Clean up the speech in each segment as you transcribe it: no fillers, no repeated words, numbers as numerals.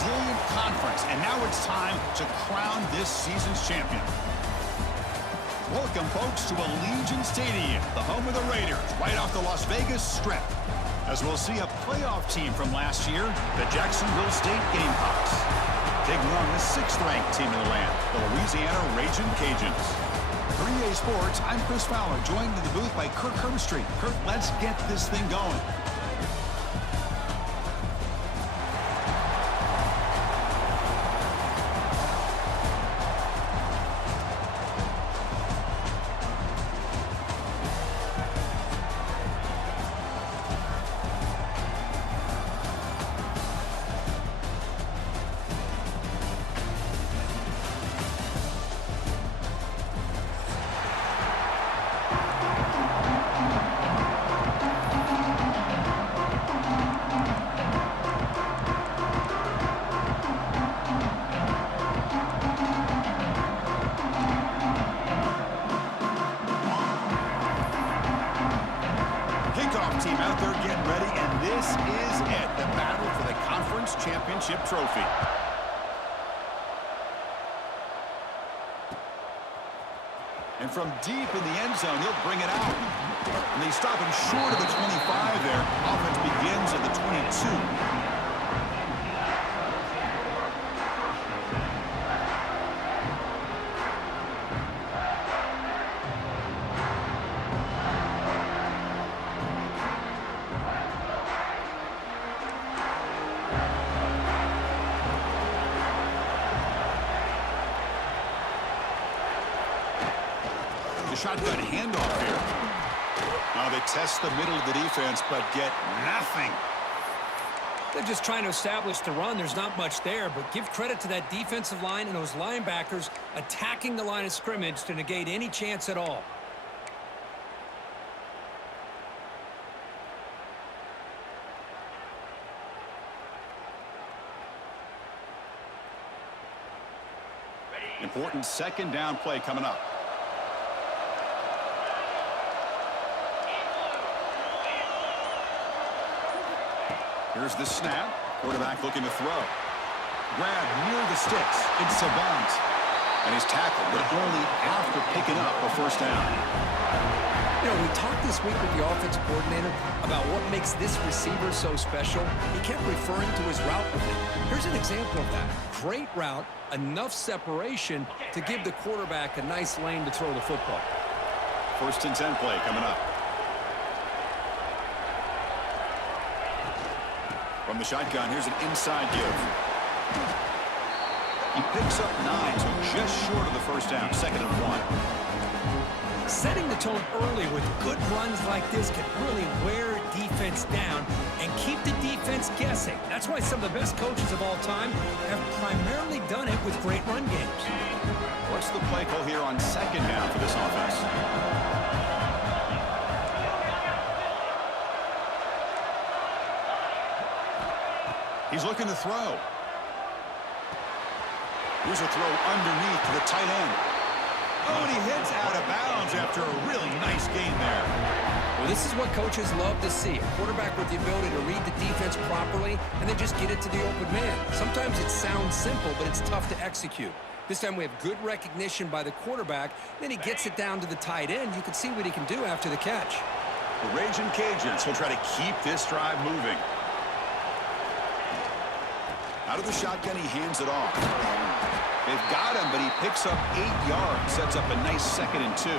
resilient conference, and now it's time to crown this season's champion. Welcome, folks, to Allegiant Stadium, the home of the Raiders, right off the Las Vegas Strip. As we'll see a playoff team from last year, the Jacksonville State Gamecocks, taking on the 6th-ranked team in the land, the Louisiana Ragin' Cajuns. 3A Sports, I'm Chris Fowler, joined in the booth by Kirk Herbstreit. Kirk, let's get this thing going. Team out there getting ready, and this is it, the battle for the conference championship trophy. And from deep in the end zone, he'll bring it out. And they stop him short of the 25 there. Offense begins at the 22. Shotgun handoff here. Now they test the middle of the defense, but get nothing. They're just trying to establish the run. There's not much there, but give credit to that defensive line and those linebackers attacking the line of scrimmage to negate any chance at all. Important 2nd down play coming up. Here's the snap. Quarterback looking to throw. Grab near the sticks. It's Bawce. And he's tackled, but only after picking up a 1st down. You know, we talked this week with the offensive coordinator about what makes this receiver so special. He kept referring to his route with him. Here's an example of that. Great route, enough separation to give the quarterback a nice lane to throw the football. 1st and 10 play coming up. From the shotgun, here's an inside give. He picks up 9, so just short of the 1st down, 2nd and 1. Setting the tone early with good runs like this can really wear defense down and keep the defense guessing. That's why some of the best coaches of all time have primarily done it with great run games. What's the play call here on 2nd down for this offense? He's looking to throw. Here's a throw underneath to the tight end. Oh, and he heads out of bounds after a really nice game there. Well, this is what coaches love to see. A quarterback with the ability to read the defense properly and then just get it to the open man. Sometimes it sounds simple, but it's tough to execute. This time we have good recognition by the quarterback. Then he gets it down to the tight end. You can see what he can do after the catch. The Ragin' Cajuns will try to keep this drive moving. Out of the shotgun, he hands it off. They've got him, but he picks up 8 yards, sets up a nice 2nd and 2.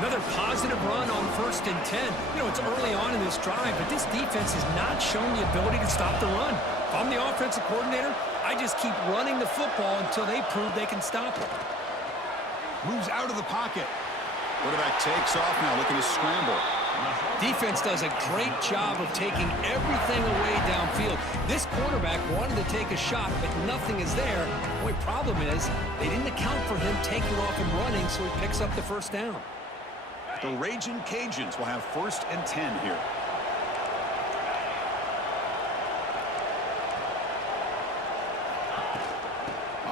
Another positive run on 1st and 10. You know, it's early on in this drive, but this defense has not shown the ability to stop the run. If I'm the offensive coordinator, I just keep running the football until they prove they can stop it. Moves out of the pocket. Quarterback takes off now, looking to scramble. Defense does a great job of taking everything away downfield. This quarterback wanted to take a shot, but nothing is there. The only problem is they didn't account for him taking off and running, so he picks up the 1st down. The Ragin' Cajuns will have 1st and 10 here.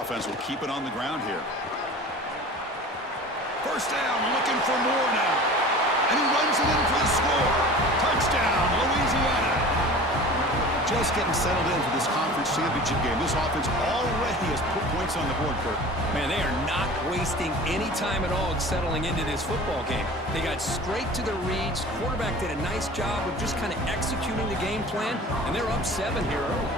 Offense will keep it on the ground here. 1st down, looking for more now. And he runs it in for the score. Touchdown, Louisiana. Just getting settled in for this conference championship game. This offense already has put points on the board, Kurt. Man, they are not wasting any time at all settling into this football game. They got straight to the reads. Quarterback did a nice job of just kind of executing the game plan, and they're up 7 here early.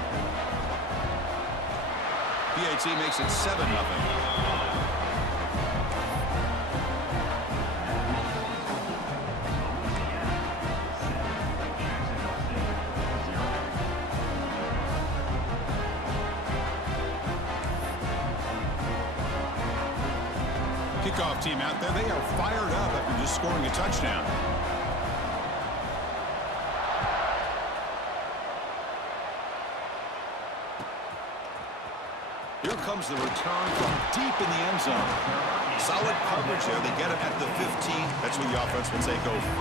PAT makes it 7-0. Kickoff team out there. They are fired up after just scoring a touchdown. Here comes the return from deep in the end zone. Solid coverage there. They get it at the 15. That's where the offense will take over.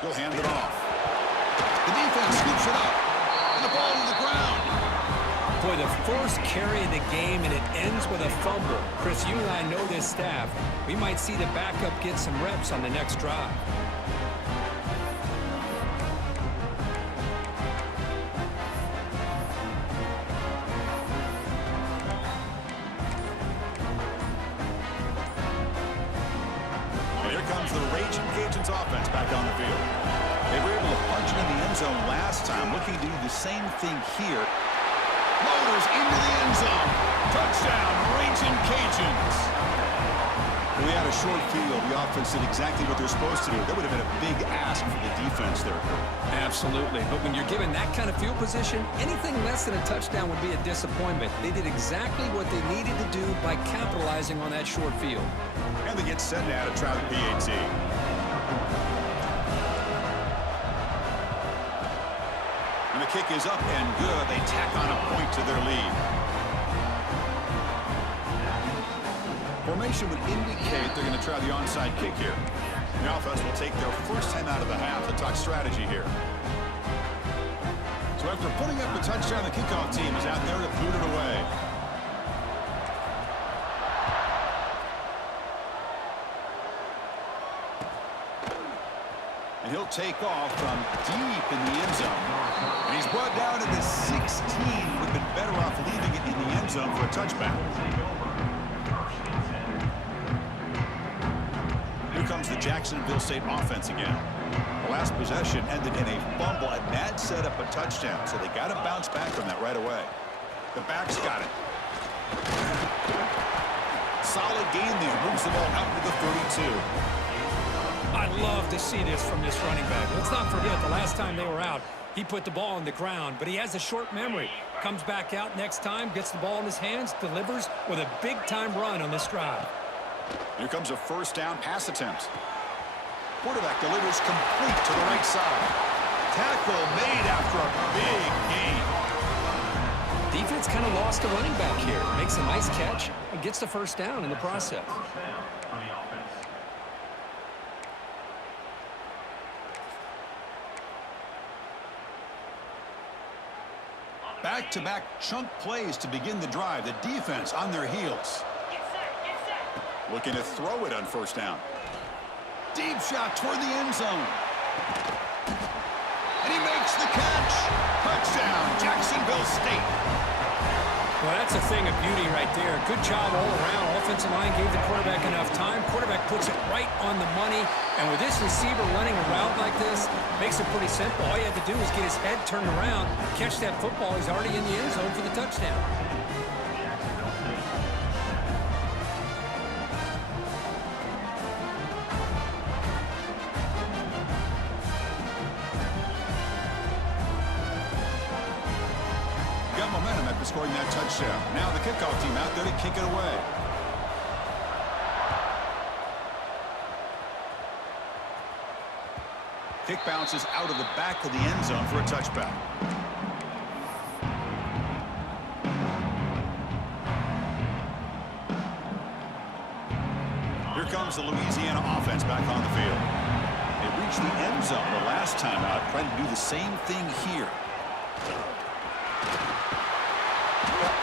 He'll hand it off. The defense scoops it up. And the ball to the ground. Boy, the first carry of the game, and it ends with a fumble. Chris, you and I know this staff. We might see the backup get some reps on the next drive. And here comes the Raging Cajuns offense back on the field. They were able to punch it in the end zone last time, looking to do the same thing here. Loaders into the end zone. Touchdown, Raging Cajuns. We had a short field. The offense did exactly what they're supposed to do. That would have been a big ask for the defense there. Absolutely. But when you're given that kind of field position, anything less than a touchdown would be a disappointment. They did exactly what they needed to do by capitalizing on that short field. And they get set now to try the PAT. And the kick is up and good. They tack on a point to their lead. Formation would indicate they're going to try the onside kick here. The offense will take their first time out of the half to talk strategy here. So after putting up a touchdown, the kickoff team is out there to boot it away. And he'll take off from deep in the end zone. And he's brought down to the 16. Would have been better off leaving it in the end zone for a touchback. Here comes the Jacksonville State offense again. The last possession ended in a fumble, and that set up a touchdown. So they got to bounce back from that right away. The back's got it. Solid gain there. Moves the ball out to the 32. I love to see this from this running back. Let's not forget the last time they were out, he put the ball on the ground, but he has a short memory. Comes back out next time, gets the ball in his hands, delivers with a big-time run on this drive. Here comes a first down pass attempt. Quarterback delivers complete to the right side. Tackle made after a big gain. Defense kind of lost a running back here. Makes a nice catch and gets the first down in the process. Back-to-back chunk plays to begin the drive. The defense on their heels. Looking to throw it on first down. Deep shot toward the end zone. And he makes the catch. Touchdown, Jacksonville State. Well, that's a thing of beauty right there. Good job all around. Offensive line gave the quarterback enough time. Quarterback puts it right on the money. And with this receiver running a route like this, makes it pretty simple. All you have to do is get his head turned around, catch that football. He's already in the end zone for the touchdown. Got momentum after scoring that touchdown. Now the kickoff team out there to kick it away. Kick bounces out of the back of the end zone for a touchback. Here comes the Louisiana offense back on the field. They reached the end zone the last time out. Trying to do the same thing here.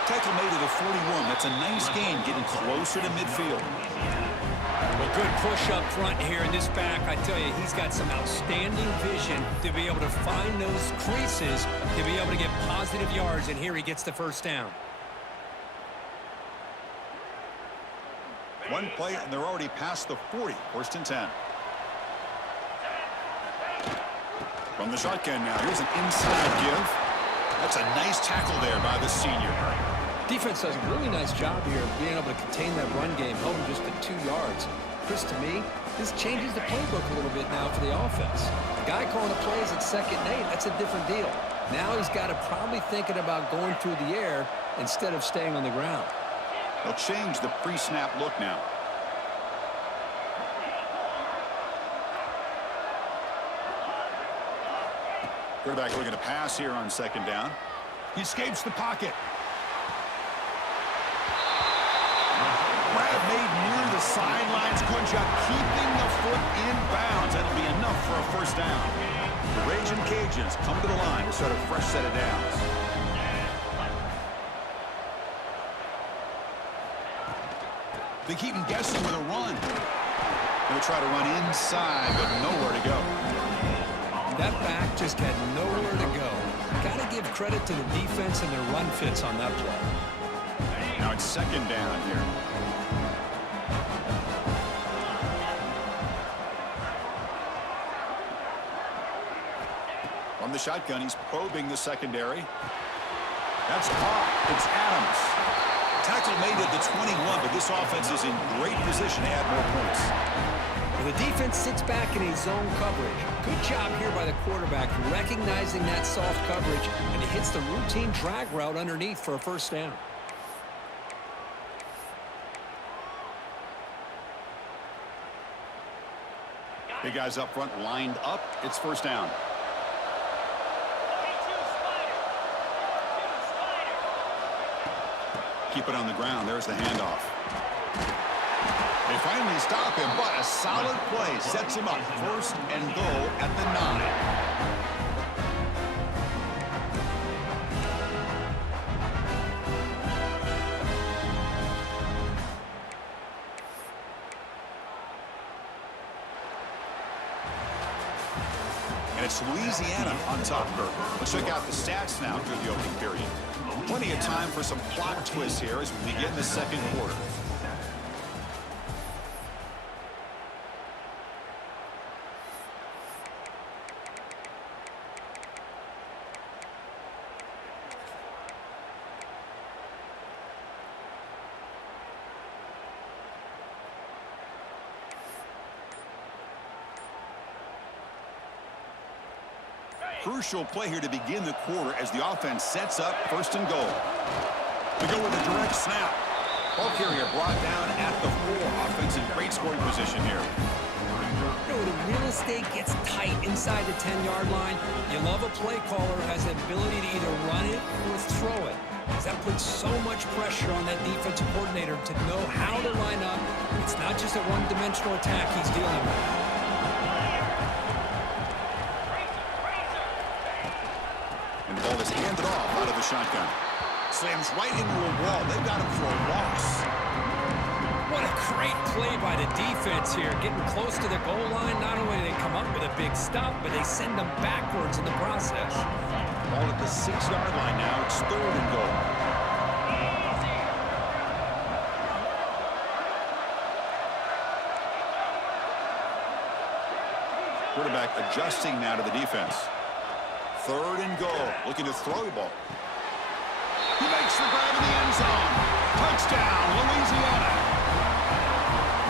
Tackle made at a 41. That's a nice gain, getting closer to midfield. Well, good push up front here in this back. I tell you, he's got some outstanding vision to be able to find those creases, to be able to get positive yards, and here he gets the first down. One play, and they're already past the 40. First and 10. From the shotgun now, here's an inside give. That's a nice tackle there by the senior. Defense does a really nice job here of being able to contain that run game, held him just at 2 yards. Chris, to me, this changes the playbook a little bit now for the offense. The guy calling the plays at 2nd and 8, that's a different deal. Now he's got to probably thinking about going through the air instead of staying on the ground. They'll change the pre-snap look now. Quarterback looking to pass here on 2nd down. He escapes the pocket. Grab made near the sidelines. Good job keeping the foot in bounds. That'll be enough for a first down. The Raging Cajuns come to the line to start a fresh set of downs. They keep him guessing with a run. They'll try to run inside, but nowhere to go. That back just had nowhere to go. Got to give credit to the defense and their run fits on that play. Now it's 2nd down here. From the shotgun, he's probing the secondary. That's caught. It's Adams. Tackle made at the 21, but this offense is in great position to add more points. The defense sits back in a zone coverage. Good job here by the quarterback recognizing that soft coverage, and he hits the routine drag route underneath for a first down. Big guys up front lined up. It's first down. Keep it on the ground. There's the handoff. They finally stop him, but a solid play sets him up. 1st and goal at the 9. And it's Louisiana on top of her. Let's check out the stats now through the opening period. Plenty of time for some plot twists here as we begin the 2nd quarter. Crucial play here to begin the quarter as the offense sets up 1st and goal. They go with a direct snap. Ball carrier brought down at the 4. Offense in great scoring position here. You know, the real estate gets tight inside the 10-yard line. You love a play caller who has the ability to either run it or throw it. Because that puts so much pressure on that defensive coordinator to know how to line up. It's not just a one-dimensional attack he's dealing with. And the ball is handed off out of the shotgun. Slams right into a wall. They've got him for a loss. What a great play by the defense here. Getting close to the goal line, not only do they come up with a big stop, but they send them backwards in the process. Ball at the 6-yard line now. It's 3rd and goal. Quarterback adjusting now to the defense. 3rd and goal. Looking to throw the ball. He makes the grab in the end zone. Touchdown, Louisiana.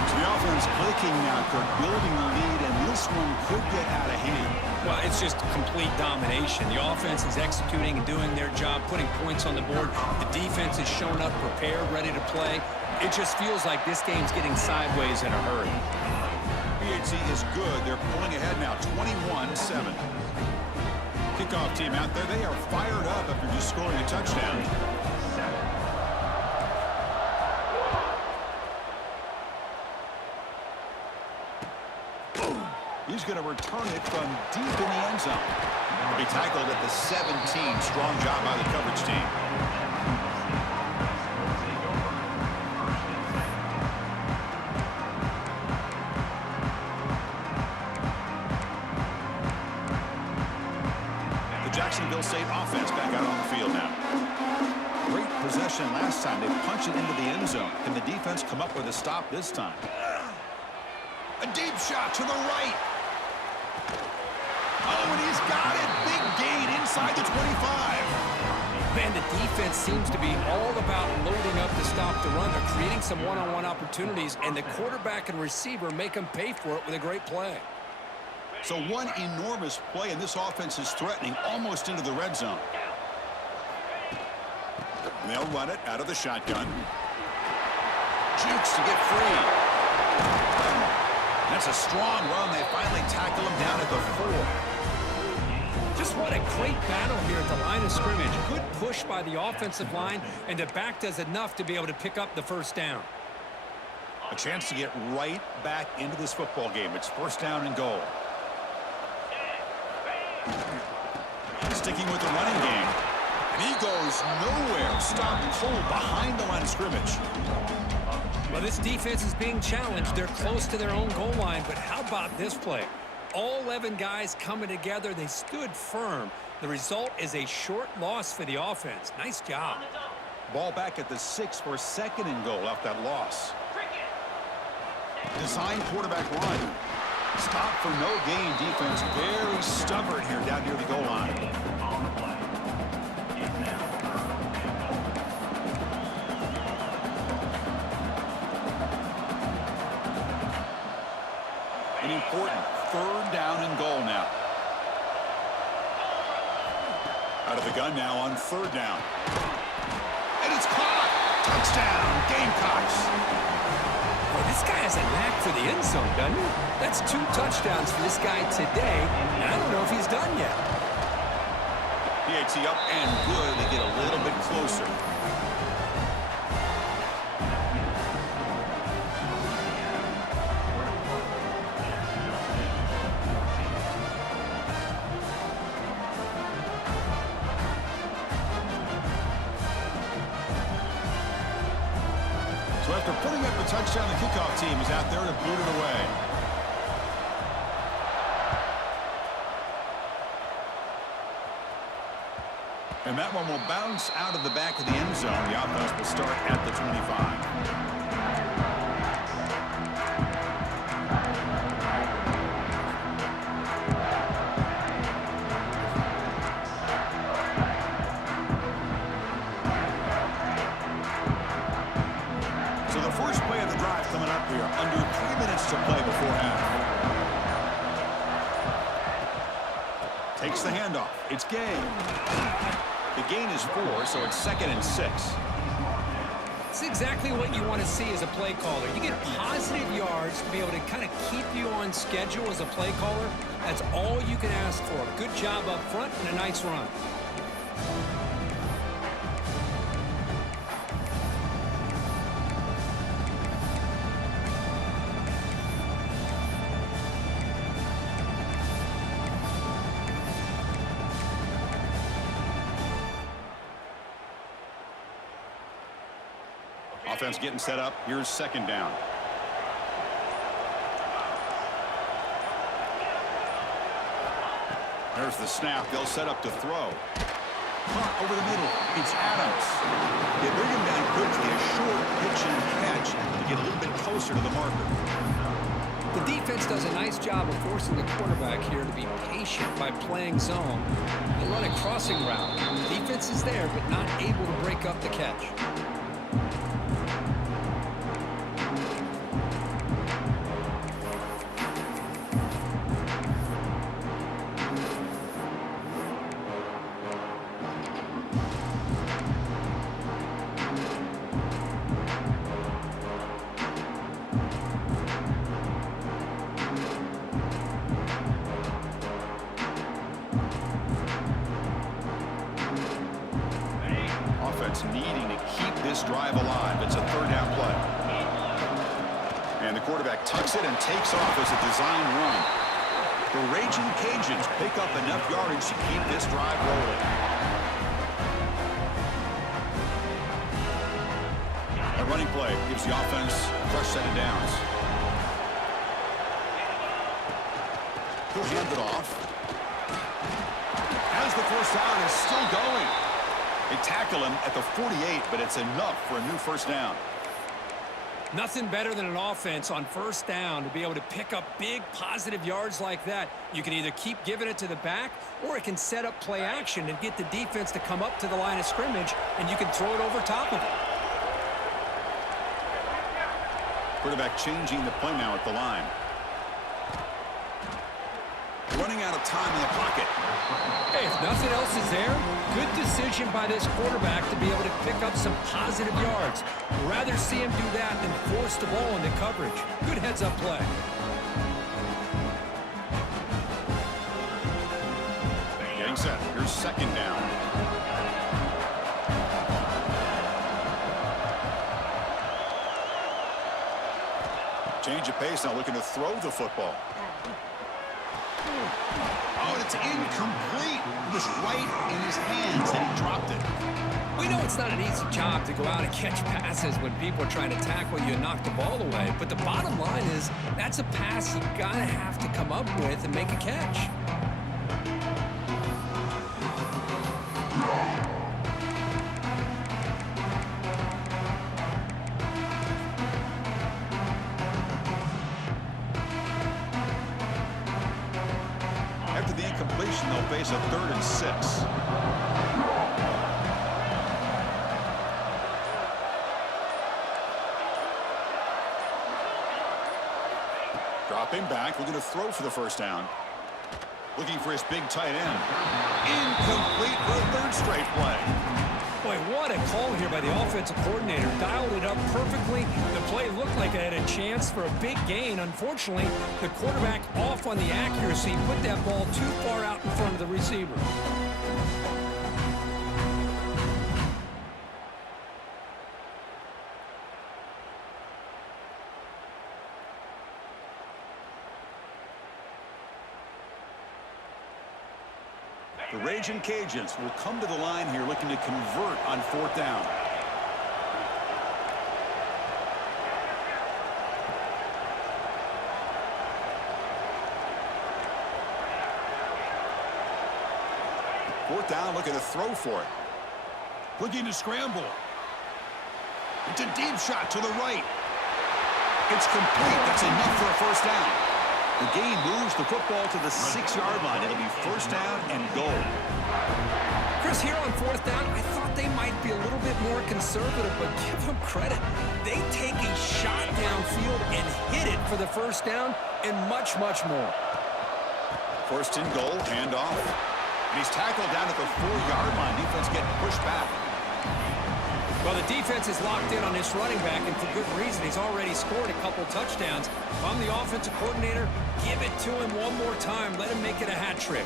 So the offense clicking now, Kirk, building the lead, and this one could get out of hand. Well, it's just complete domination. The offense is executing and doing their job, putting points on the board. The defense is showing up prepared, ready to play. It just feels like this game's getting sideways in a hurry. PHC is good. They're pulling ahead now, 21-7. Kickoff team out there. They are fired up after just scoring a touchdown. He's going going to return it from deep in the end zone. He'll be tackled at the 17. Strong job by the coverage team. Jacksonville State offense back out on the field now. Great possession last time. They punched it into the end zone. Can the defense come up with a stop this time? A deep shot to the right. Oh, and he's got it. Big gain inside the 25. Man, the defense seems to be all about loading up to stop the run. They're creating some one-on-one opportunities, and the quarterback and receiver make them pay for it with a great play. So one enormous play, and this offense is threatening almost into the red zone. And they'll run it out of the shotgun. Jukes to get free. That's a strong run. They finally tackle him down at the 4. Just what a great battle here at the line of scrimmage. Good push by the offensive line, and the back does enough to be able to pick up the first down. A chance to get right back into this football game. It's first down and goal. Sticking with the running game. And he goes nowhere. Stop cold behind the line of scrimmage. Well, this defense is being challenged. They're close to their own goal line, but how about this play? All 11 guys coming together. They stood firm. The result is a short loss for the offense. Nice job. Ball back at the 6 for second and goal off that loss. Design quarterback run. Stop for no gain defense. Very stubborn here down near the goal line. An important third down and goal now. Out of the gun now on third down. And it's caught. Touchdown, Gamecocks. Boy, this guy has a knack for the end zone, doesn't he? That's 2 touchdowns for this guy today, and I don't know if he's done yet. PAT up and good. They get a little bit closer. So after putting up a touchdown, the kickoff team is out there to boot it away. And that one will bounce out of the back of the end zone. The offense will start at the 25. So the first play of the drive coming up here. Under 3 minutes to play before half. Takes the handoff. It's Gay. The gain is 4, so it's 2nd and 6. It's exactly what you want to see as a play caller. You get positive yards to be able to kind of keep you on schedule as a play caller. That's all you can ask for. Good job up front and a nice run. Offense getting set up. Here's second down. There's the snap. They'll set up to throw. Over the middle. It's Adams. They bring him down quickly. A short pitch and catch to get a little bit closer to the marker. The defense does a nice job of forcing the quarterback here to be patient by playing zone. They run a crossing route. The defense is there, but not able to break up the catch. Needing to keep this drive alive. It's a third down play. And the quarterback tucks it and takes off as a design run. The Raging Cajuns pick up enough yardage to keep this drive rolling. A running play gives the offense a fresh set of downs. He'll hand it off. As the first down is still going. They tackle him at the 48, but it's enough for a new first down. Nothing better than an offense on first down to be able to pick up big positive yards like that. You can either keep giving it to the back, or it can set up play action and get the defense to come up to the line of scrimmage, and you can throw it over top of it. Quarterback changing the play now at the line. Running out of time in the pocket. Hey, if nothing else is there, good decision by this quarterback to be able to pick up some positive yards. Rather see him do that than force the ball into coverage. Good heads-up play. Getting set. Here's second down. Change of pace now, looking to throw the football. Oh, and it's incomplete. It was right in his hands, and he dropped it. We know it's not an easy job to go out and catch passes when people are trying to tackle you and knock the ball away. But the bottom line is that's a pass you gotta have to come up with and make a catch. After the incompletion, they'll face a 3rd and 6. Dropping back, looking to throw for the first down. Looking for his big tight end. Incomplete for a 3rd straight play. Boy, what a call here by the offensive coordinator. Dialed it up perfectly. The play looked like it had a chance for a big gain. Unfortunately, the quarterback off on the accuracy, put that ball too far out in front of the receiver. The Raging Cajuns will come to the line here looking to convert on 4th down. Fourth down, looking to throw for it. Looking to scramble. It's a deep shot to the right. It's complete. That's enough for a first down. The game moves the football to the 6-yard line. It'll be first down and goal. Chris, here on 4th down, I thought they might be a little bit more conservative, but give them credit. They take a shot downfield and hit it for the first down and much, much more. First and goal, handoff. And he's tackled down at the 4-yard line. Defense getting pushed back. Well, the defense is locked in on this running back, and for good reason. He's already scored a couple touchdowns. If I'm the offensive coordinator, give it to him one more time. Let him make it a hat trick.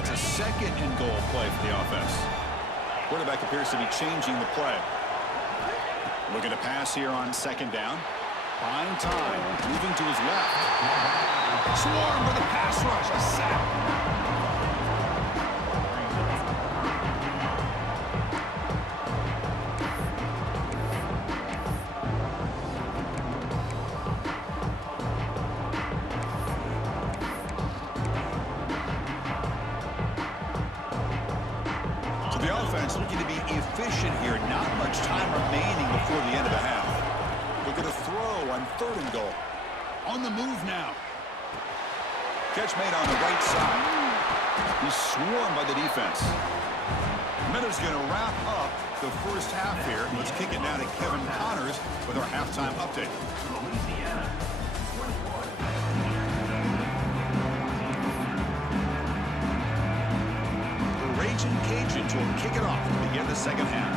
It's a second and goal play for the offense. Quarterback appears to be changing the play. Looking to pass here on 2nd down. Fine time. Moving to his left. Swarm with a pass rush. A sack. So the offense looking to be efficient here. Not much time remaining before the end of the half. Looking to throw on 3rd and goal. On the move now. Catch made on the right side. He's swarmed by the defense. Miller's going to wrap up the first half here. Let's kick it now to Kevin Connors with our halftime update. Louisiana. The Raging Cajuns will kick it off to begin the second half.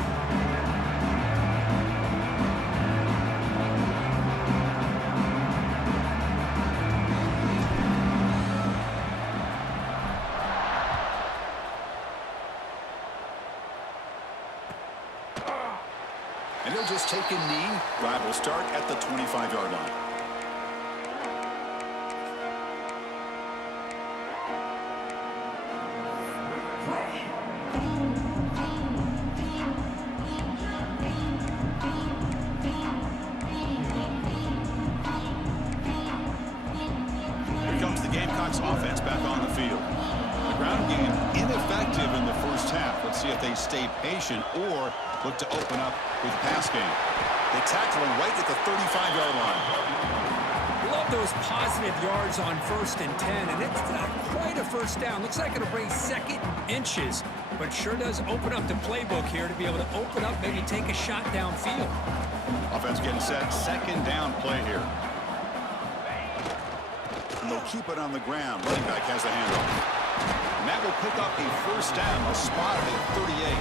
And he'll just take a knee. Drive will start at the 25-yard line. Here comes the Gamecocks offense back on the field. The ground game ineffective in the first half. Let's see if they stay patient or look to open up with pass game. They tackle him right at the 35-yard line. Love those positive yards on 1st and 10, and it's not quite a first down. Looks like it'll bring second inches, but sure does open up the playbook here to be able to open up, maybe take a shot downfield. Offense getting set, second down play here. And they'll keep it on the ground. Running back has the handoff. And that will pick up a first down, a spot at 38.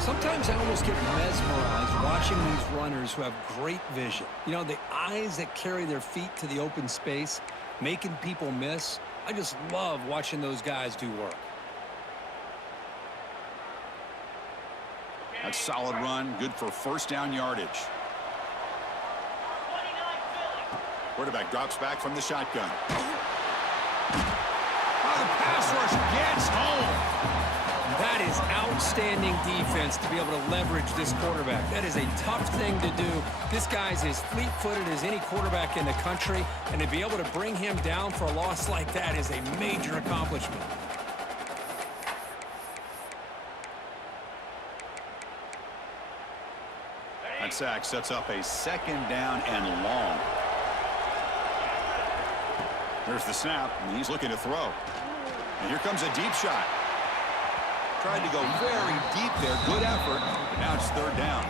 Sometimes I almost get mesmerized watching these runners who have great vision. You know, the eyes that carry their feet to the open space, making people miss. I just love watching those guys do work. That's solid run, good for first down yardage. Quarterback drops back from the shotgun. Oh, the pass rush gets home. That is outstanding defense to be able to leverage this quarterback. That is a tough thing to do. This guy's as fleet-footed as any quarterback in the country, and to be able to bring him down for a loss like that is a major accomplishment. That sack sets up a second down and long. There's the snap, and he's looking to throw. And here comes a deep shot. Tried to go very deep there. Good effort, but now it's third down.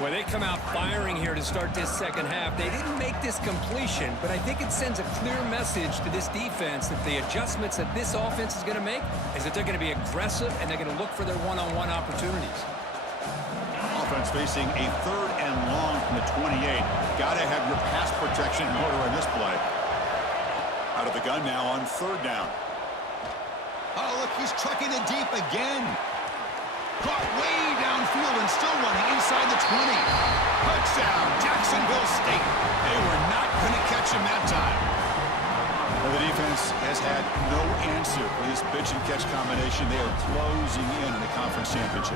Well, they come out firing here to start this second half. They didn't make this completion, but I think it sends a clear message to this defense that the adjustments that this offense is going to make is that they're going to be aggressive and they're going to look for their one-on-one opportunities. Offense facing a third and long from the 28. Got to have your pass protection in order on this play. Out of the gun now on third down. Oh, look, he's trucking it deep again. Caught way downfield and still running inside the 20. Touchdown, Jacksonville State. They were not going to catch him that time. Well, the defense has had no answer for this pitch-and-catch combination. They are closing in the conference championship.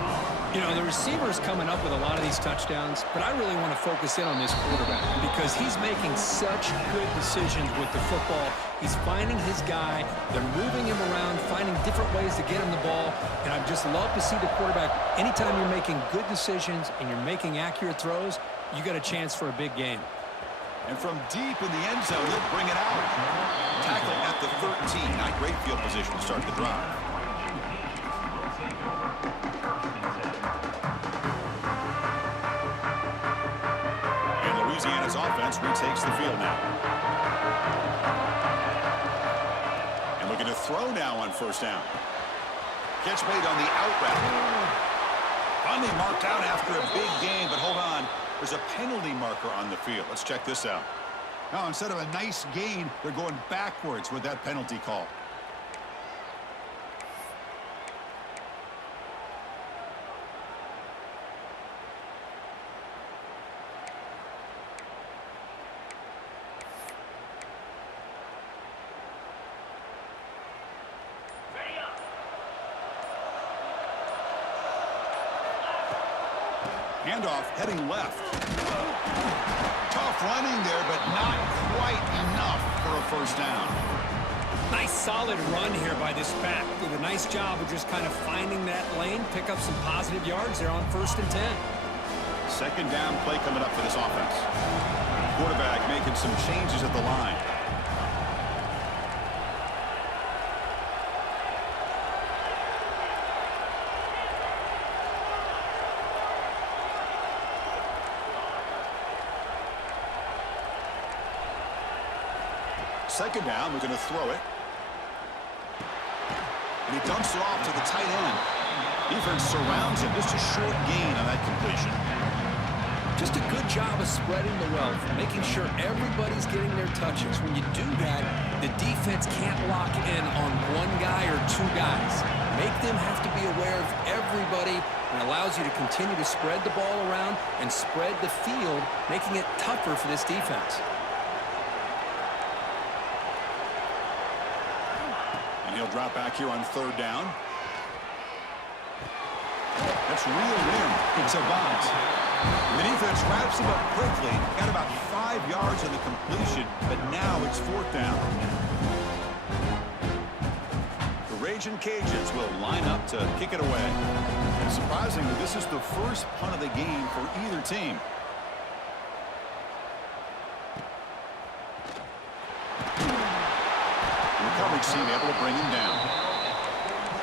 You know, the receiver's coming up with a lot of these touchdowns, but I really want to focus in on this quarterback because he's making such good decisions with the football. He's finding his guy. They're moving him around, finding different ways to get him the ball, and I just love to see the quarterback. Anytime you're making good decisions and you're making accurate throws, you got a chance for a big game. And from deep in the end zone, they'll bring it out. Tackle at the 13. Not great field position to start the drive. And Louisiana's offense retakes the field now. And looking to throw now on first down. Catch made on the out route. Finally marked out after a big gain, but hold on. There's a penalty marker on the field. Let's check this out. Now, instead of a nice gain, they're going backwards with that penalty call. Handoff heading left. Tough running there, but not quite enough for a first down. Nice solid run here by this back. Did a nice job of just kind of finding that lane, pick up some positive yards there on 1st and 10. Second down play coming up for this offense. Quarterback making some changes at the line. Second down, we're going to throw it. And he dumps it off to the tight end. Defense surrounds him. Just a short gain on that completion. Just a good job of spreading the wealth, making sure everybody's getting their touches. When you do that, the defense can't lock in on one guy or two guys. Make them have to be aware of everybody and allows allows you to continue to spread the ball around and spread the field, making it tougher for this defense. And he'll drop back here on 3rd down. That's reeled in. It's a Bawce. The defense wraps him up quickly. Got about 5 yards on the completion, but now it's 4th down. The Raging Cajuns will line up to kick it away. And surprisingly, this is the first punt of the game for either team. The coverage team able to bring him down.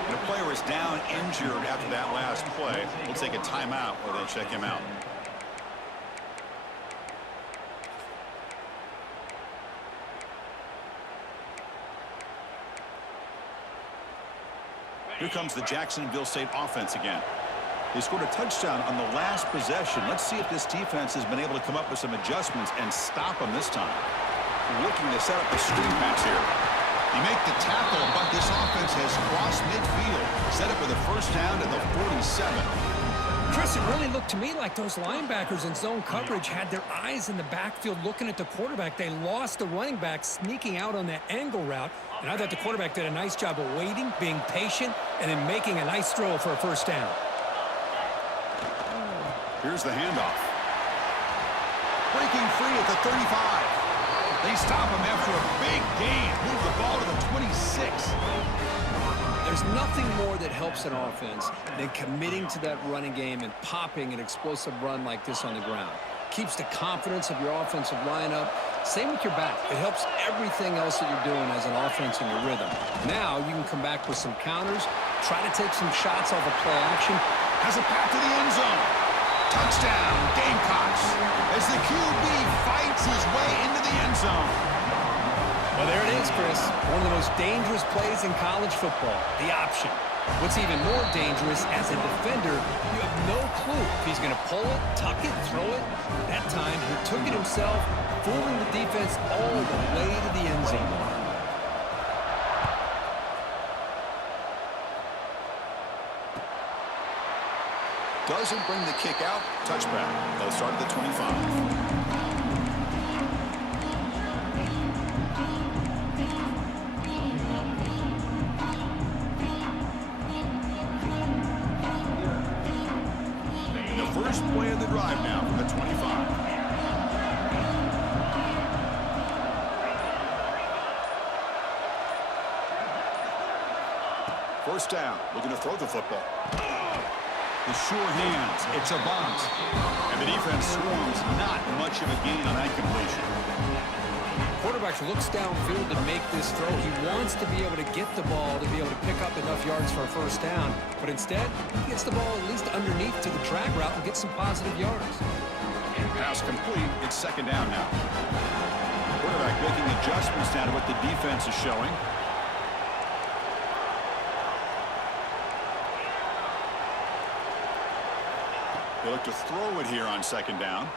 And a player is down injured after that last play. We'll take a timeout while they check him out. Here comes the Jacksonville State offense again. They scored a touchdown on the last possession. Let's see if this defense has been able to come up with some adjustments and stop them this time. Looking to set up a screen pass here. They make the tackle, but this offense has crossed midfield. Set up with a 1st down at the 47. Chris, it really looked to me like those linebackers in zone coverage had their eyes in the backfield looking at the quarterback. They lost the running back sneaking out on that angle route. And I thought the quarterback did a nice job of waiting, being patient, and then making a nice throw for a 1st down. Here's the handoff. Breaking free at the 35. They stop him after a big gain. Move the ball to the 26. There's nothing more that helps an offense than committing to that running game and popping an explosive run like this on the ground. Keeps the confidence of your offensive lineup. Same with your back. It helps everything else that you're doing as an offense in your rhythm. Now you can come back with some counters, try to take some shots off of play action. Has a path to the end zone. Touchdown, Gamecocks, as the QB fights his way into the end zone. Well, there it is, Chris. One of the most dangerous plays in college football, the option. What's even more dangerous, as a defender, you have no clue if he's going to pull it, tuck it, throw it. That time, he took it himself, fooling the defense all the way to the end zone. Doesn't bring the kick out. Touchback. They'll start at the 25. First play of the drive now from the 25. First down, looking to throw the football. The sure hands, it's a Bawce. And the defense swarms, not much of a gain on that completion. Quarterback looks downfield to make this throw. He wants to be able to get the ball to be able to pick up enough yards for a 1st down. But instead, he gets the ball at least underneath to the drag route and gets some positive yards. Pass complete. It's 2nd down now. Quarterback making adjustments down to what the defense is showing. They look to throw it here on 2nd down.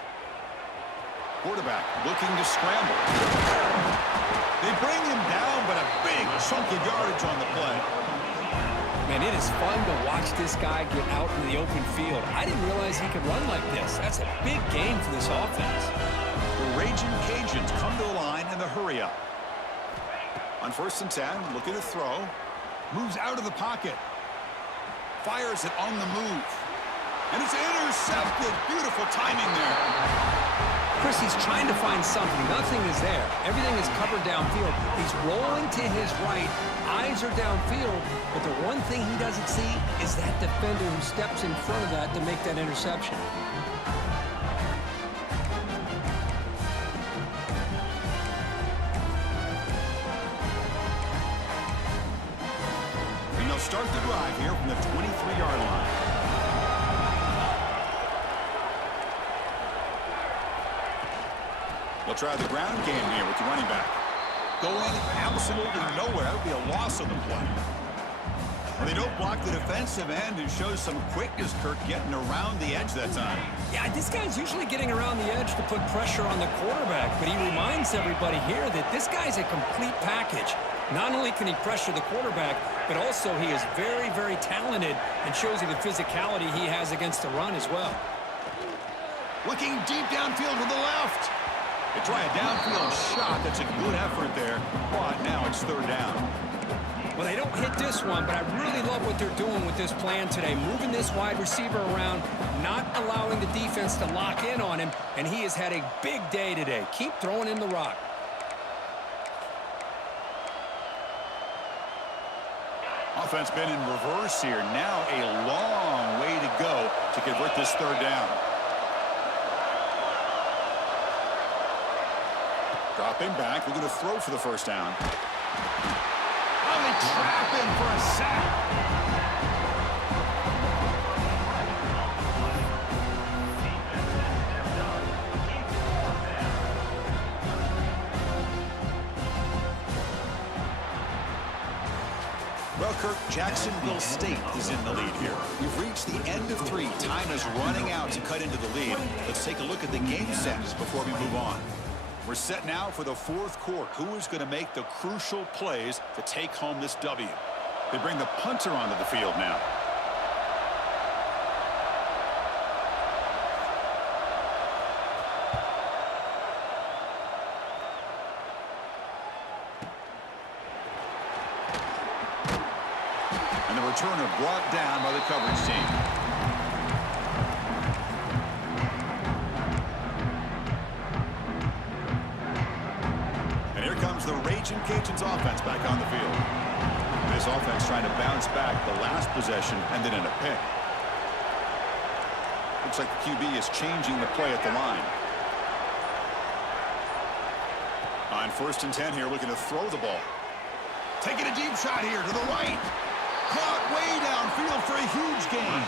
Quarterback looking to scramble. They bring him down, but a big chunk of yardage on the play. Man, it is fun to watch this guy get out in the open field. I didn't realize he could run like this. That's a big game for this offense. The Raging Cajuns come to the line in the hurry up. On 1st and 10, looking to throw. Moves out of the pocket. Fires it on the move. And it's intercepted. Beautiful timing there. Chris, he's trying to find something. Nothing is there. Everything is covered downfield. He's rolling to his right. Eyes are downfield. But the one thing he doesn't see is that defender who steps in front of that to make that interception. And they'll start the drive here from the 23-yard line. They'll try the ground game here with the running back. Going absolutely nowhere. That would be a loss on the play. Well, they don't block the defensive end and shows some quickness, Kirk, getting around the edge that time. Yeah, this guy's usually getting around the edge to put pressure on the quarterback, but he reminds everybody here that this guy's a complete package. Not only can he pressure the quarterback, but also he is very, very talented and shows you the physicality he has against the run as well. Looking deep downfield to the left. They try a downfield shot. That's a good effort there. But now it's third down. Well, they don't hit this one, but I really love what they're doing with this plan today. Moving this wide receiver around, not allowing the defense to lock in on him, and he has had a big day today. Keep throwing him the rock. Offense been in reverse here. Now a long way to go to convert this third down. Dropping back, we're going to throw for the first down. Oh, they trap him for a sack. Well, Kirk, Jacksonville State is in the lead here. We've reached the end of 3. Time is running out to cut into the lead. Let's take a look at the game sentence before we move on. We're set now for the fourth quarter. Who is going to make the crucial plays to take home this W? They bring the punter onto the field now. And the returner brought down by the coverage team. The Raging Cajuns offense back on the field. This offense trying to bounce back the last possession and then in a pick. Looks like the QB is changing the play at the line. On 1st and 10 here, looking to throw the ball. Taking a deep shot here to the right. Caught way downfield for a huge gain.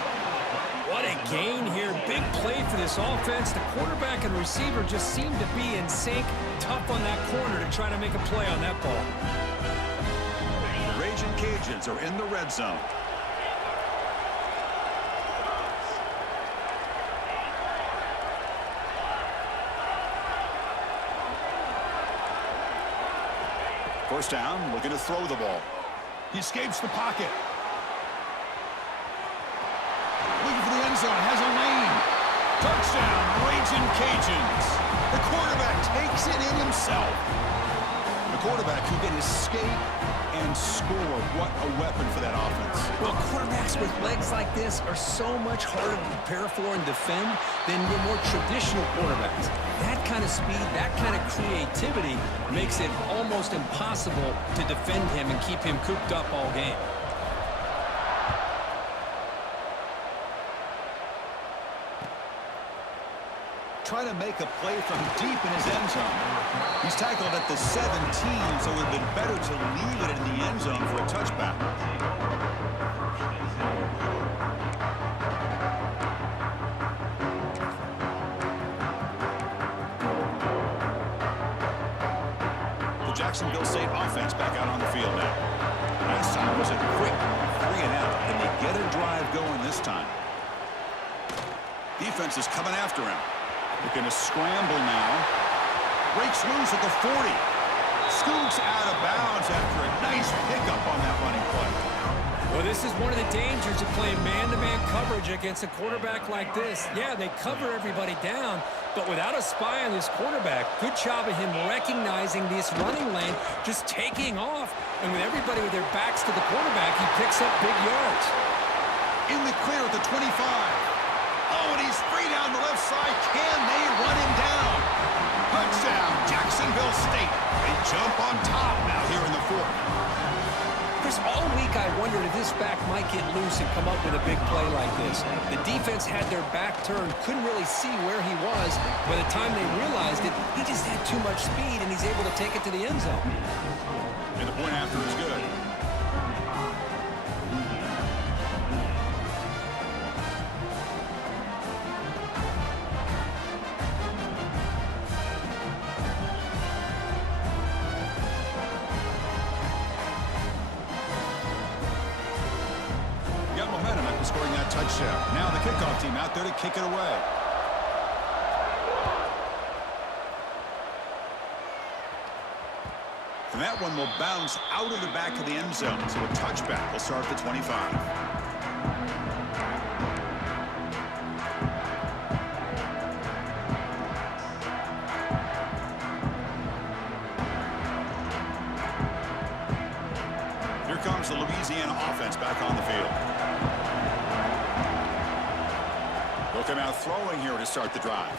What a gain here. Big play for this offense. The quarterback and receiver just seem to be in sync. Tough on that corner to try to make a play on that ball. The Raging Cajuns are in the red zone. First down, looking to throw the ball. He escapes the pocket. Looking for the end zone, has a lane. Touchdown, Raging Cajuns. The quarterback takes it in himself. The quarterback who can escape and score. What a weapon for that offense. Well, quarterbacks with legs like this are so much harder to prepare for and defend than your more traditional quarterbacks. That kind of speed, that kind of creativity makes it almost impossible to defend him and keep him cooped up all game. Trying to make a play from deep in his end zone. He's tackled at the 17, so it would have been better to leave it in the end zone for a touchback. The Jacksonville State offense back out on the field now. Last time was a quick 3-and-out. Can they get a drive going this time? Defense is coming after him. They're going to scramble now. Breaks loose at the 40. Scoots out of bounds after a nice pickup on that running play. Well, this is one of the dangers of playing man-to-man coverage against a quarterback like this. Yeah, they cover everybody down, but without a spy on this quarterback, good job of him recognizing this running lane, just taking off, and with everybody with their backs to the quarterback, he picks up big yards. In the clear at the 25. Oh, and he's free down the left side. Can they run him down? Touchdown, Jacksonville State. They jump on top now here in the fourth. Chris, all week I wondered if this back might get loose and come up with a big play like this. The defense had their back turned, couldn't really see where he was. By the time they realized it, he just had too much speed, and he's able to take it to the end zone. And the point after is good. Scoring that touchdown. Now the kickoff team out there to kick it away. And that one will bounce out of the back of the end zone. So a touchback will start at the 25. Here comes the Louisiana offense back on the field. They'll come out throwing here to start the drive.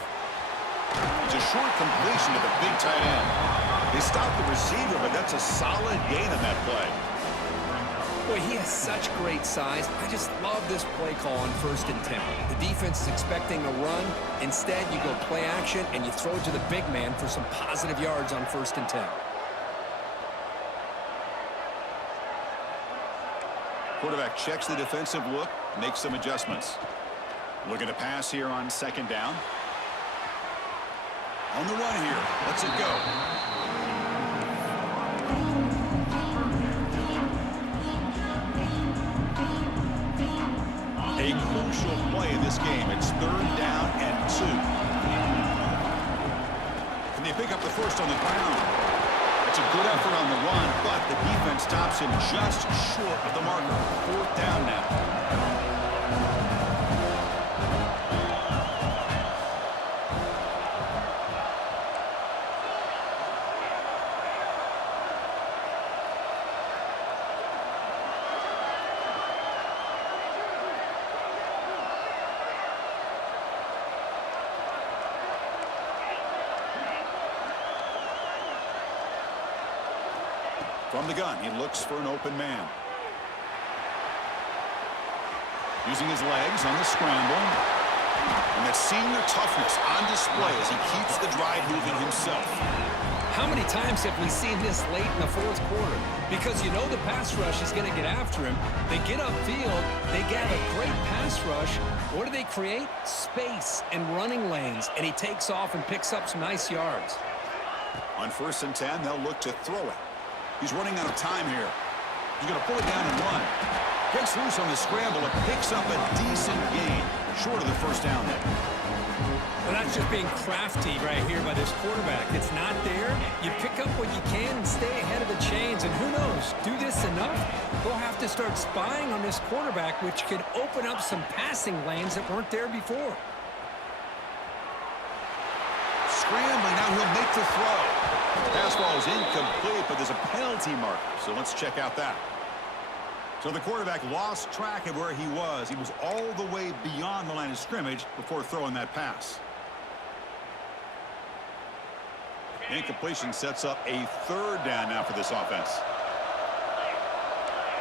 It's a short completion to the big tight end. They stopped the receiver, but that's a solid gain on that play. Boy, he has such great size. I just love this play call on 1st and 10. The defense is expecting a run. Instead, you go play action, and you throw it to the big man for some positive yards on 1st and 10. Quarterback checks the defensive look, makes some adjustments. Looking to pass here on 2nd down. On the run here. Let's it go. A crucial play in this game. It's 3rd down and 2. Can they pick up the first on the ground? It's a good effort on the run, but the defense stops him just short of the marker. 4th down now. From the gun, he looks for an open man. Using his legs on the scramble. And that senior toughness on display as he keeps the drive moving himself. How many times have we seen this late in the 4th quarter? Because you know the pass rush is going to get after him. They get upfield. They get a great pass rush. What do they create? Space and running lanes. And he takes off and picks up some nice yards. On 1st and 10, they'll look to throw it. He's running out of time here. He's going to pull it down and run. Gets loose on the scramble and picks up a decent gain. Short of the 1st down there. Well, that's just being crafty right here by this quarterback. It's not there. You pick up what you can and stay ahead of the chains. And who knows, do this enough, they'll have to start spying on this quarterback, which could open up some passing lanes that weren't there before. Scrambling, now he'll make the throw. Pass ball is incomplete, but there's a penalty marker, so let's check out that. So the quarterback lost track of where he was. He was all the way beyond the line of scrimmage before throwing that pass. Incompletion sets up a 3rd down now for this offense.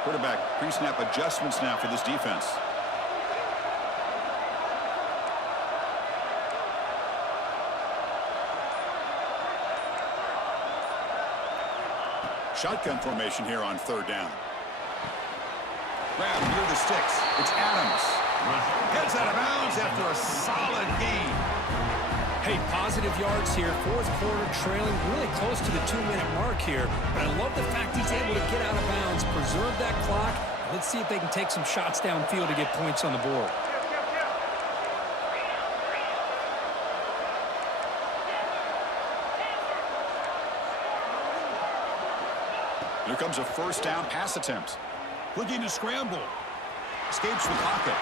Quarterback pre-snap adjustments now for this defense. Shotgun formation here on 3rd down. Grab near the sticks. It's Adams. Gets out of bounds after a solid gain. Hey, positive yards here. 4th quarter trailing really close to the 2-minute mark here. But I love the fact he's able to get out of bounds, preserve that clock. Let's see if they can take some shots downfield to get points on the board. Here comes a 1st down pass attempt. Looking to scramble. Escapes the pocket.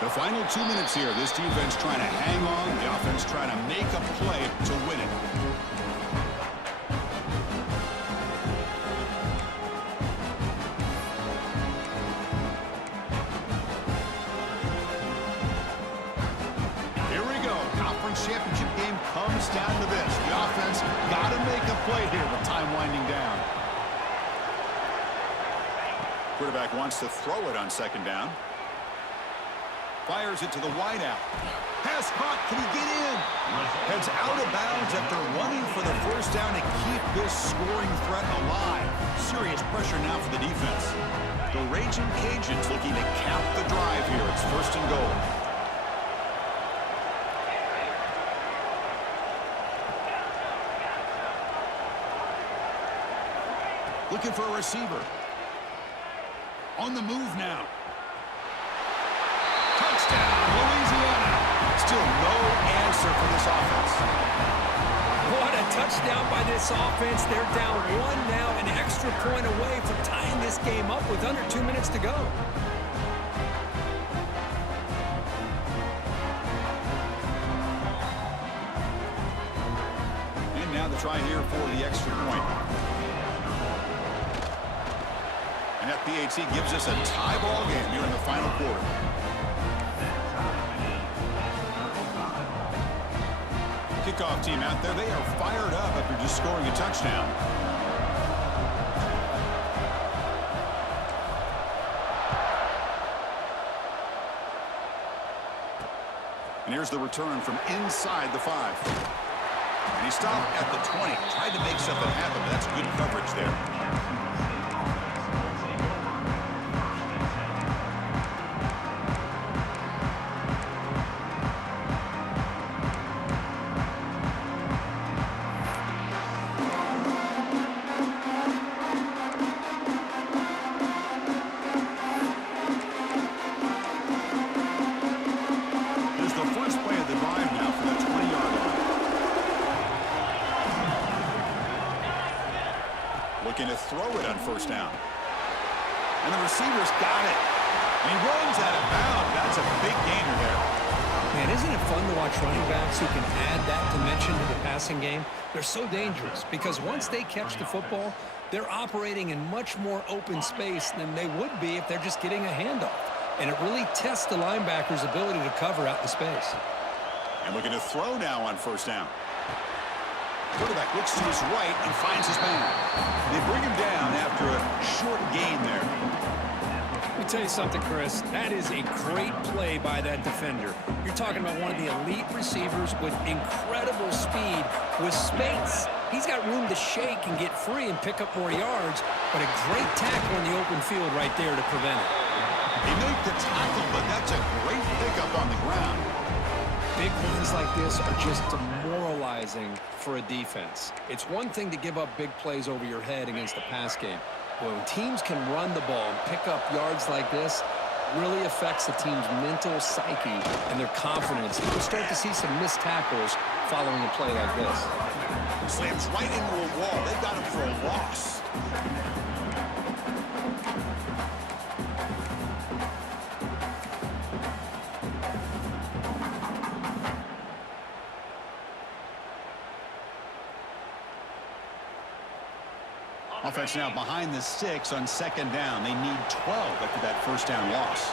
The final 2 minutes here. This defense trying to hang on. The offense trying to make a play to win it. Here we go. Conference championship game comes down to this. The offense got to make a play here with time winding down. Quarterback wants to throw it on 2nd down. Fires it to the wideout. Pass caught. Can he get in? Heads out of bounds after running for the 1st down to keep this scoring threat alive. Serious pressure now for the defense. The Raging Cajuns looking to cap the drive here. It's 1st and goal. Looking for a receiver. On the move now. Touchdown, Louisiana. Still no answer for this offense. What a touchdown by this offense. They're down 1 now, an extra point away from tying this game up with under 2 minutes to go. And now the try here for the extra point. And that PAT gives us a tie ball game here in the final quarter. Kickoff team out there, they are fired up after just scoring a touchdown. And here's the return from inside the 5. And he stopped at the 20. Tried to make something happen, but that's good coverage there. Looking to throw it on first down. And the receiver's got it. And he runs out of bounds. That's a big gainer there. Man, isn't it fun to watch running backs who can add that dimension to the passing game? They're so dangerous because once they catch the football, they're operating in much more open space than they would be if they're just getting a handoff. And it really tests the linebacker's ability to cover out in space. And looking to throw now on first down. Quarterback looks to his right and finds his man. They bring him down after a short gain there. Let me tell you something, Chris. That is a great play by that defender. You're talking about one of the elite receivers with incredible speed, with space. He's got room to shake and get free and pick up more yards, but a great tackle in the open field right there to prevent it. He made the tackle, but that's a great pickup on the ground. Big runs like this are just demoralizing for a defense. It's one thing to give up big plays over your head against the pass game. But when teams can run the ball and pick up yards like this, it really affects the team's mental psyche and their confidence. You'll start to see some missed tackles following a play like this. Slams right into a wall. They got him for a loss. Offense now behind the 6 on second down. They need 12 after that first down loss.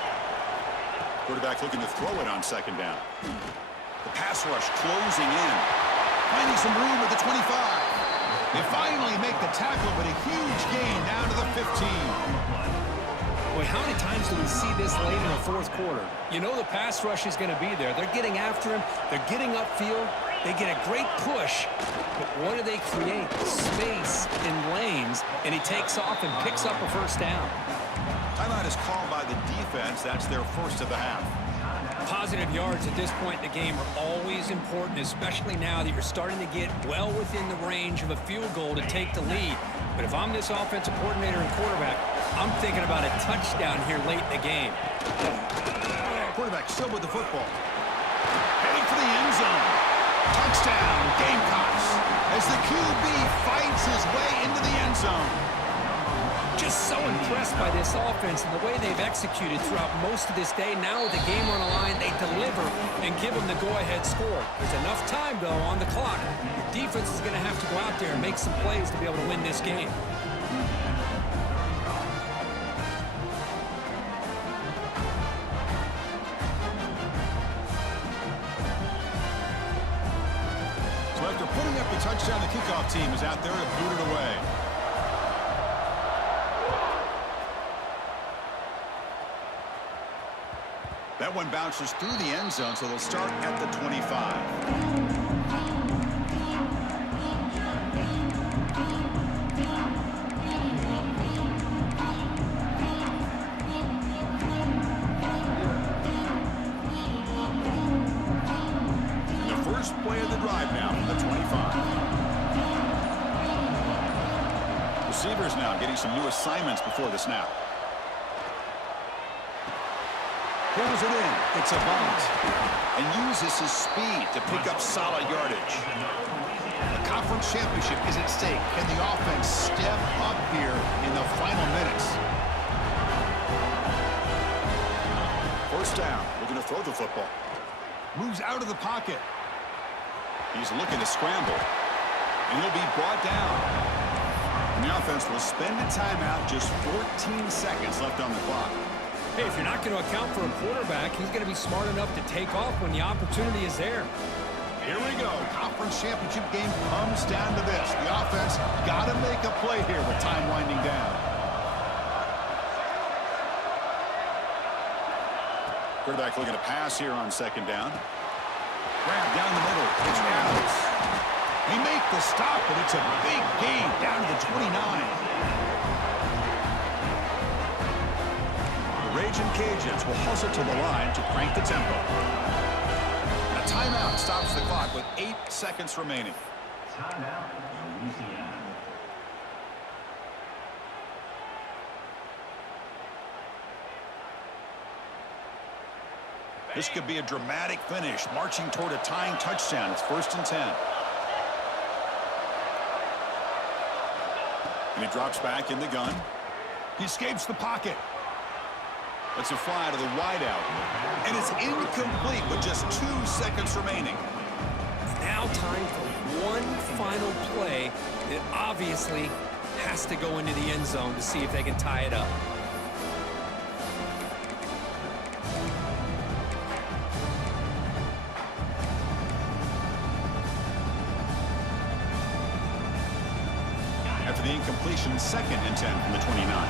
Quarterback looking to throw it on second down. The pass rush closing in. Finding some room at the 25. They finally make the tackle, but a huge gain down to the 15. Boy, how many times do we see this late in the fourth quarter? You know the pass rush is going to be there. They're getting after him. They're getting upfield. They get a great push, but what do they create? Space in lanes, and he takes off and picks up a first down. Timeout is called by the defense. That's their first of the half. Positive yards at this point in the game are always important, especially now that you're starting to get well within the range of a field goal to take the lead. But if I'm this offensive coordinator and quarterback, I'm thinking about a touchdown here late in the game. Quarterback still with the football. Heading for the end zone. Touchdown, Gamecocks, as the QB fights his way into the end zone. Just so impressed by this offense and the way they've executed throughout most of this day. Now with the game on the line, they deliver and give them the go-ahead score. There's enough time, though, on the clock. Your defense is going to have to go out there and make some plays to be able to win this game. Putting up the touchdown, the kickoff team is out there to boot it away. That one bounces through the end zone, so they'll start at the 25. Play of the drive now from the 25. Receivers now getting some new assignments before the snap. Pulls it in. It's a bunt. And uses his speed to pick up solid yardage. The conference championship is at stake. Can the offense step up here in the final minutes? First down. We're going to throw the football. Moves out of the pocket. He's looking to scramble. And he'll be brought down. And the offense will spend a timeout. Just 14 seconds left on the clock. Hey, if you're not going to account for a quarterback, he's going to be smart enough to take off when the opportunity is there. Here we go. Conference championship game comes down to this. The offense got to make a play here with time winding down. Quarterback looking to pass here on second down. Grab down the middle. It's out. They make the stop, but it's a big gain down to the 29. The Raging Cajuns will hustle to the line to crank the tempo. A timeout stops the clock with 8 seconds remaining. Timeout, Louisiana. This could be a dramatic finish, marching toward a tying touchdown. It's 1st and 10. And he drops back in the gun. He escapes the pocket. It's a fly to the wideout. And it's incomplete with just 2 seconds remaining. Now time for one final play that obviously has to go into the end zone to see if they can tie it up. After the incompletion, 2nd and 10 from the 29.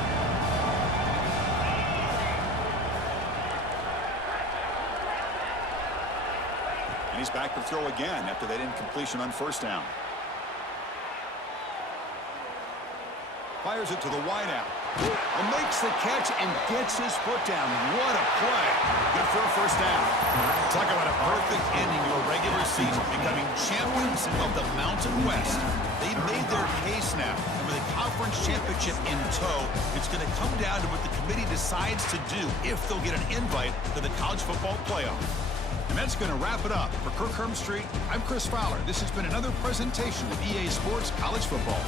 And he's back to throw again after that incompletion on 1st down. Fires it to the wideout. And makes the catch and gets his foot down. What a play. Good for a 1st down. Talk about a perfect ending to a regular season, becoming champions of the Mountain West. They've made their case now. And with the conference championship in tow, it's going to come down to what the committee decides to do if they'll get an invite to the college football playoff. And that's going to wrap it up. For Kirk Street, I'm Chris Fowler. This has been another presentation of EA Sports College Football.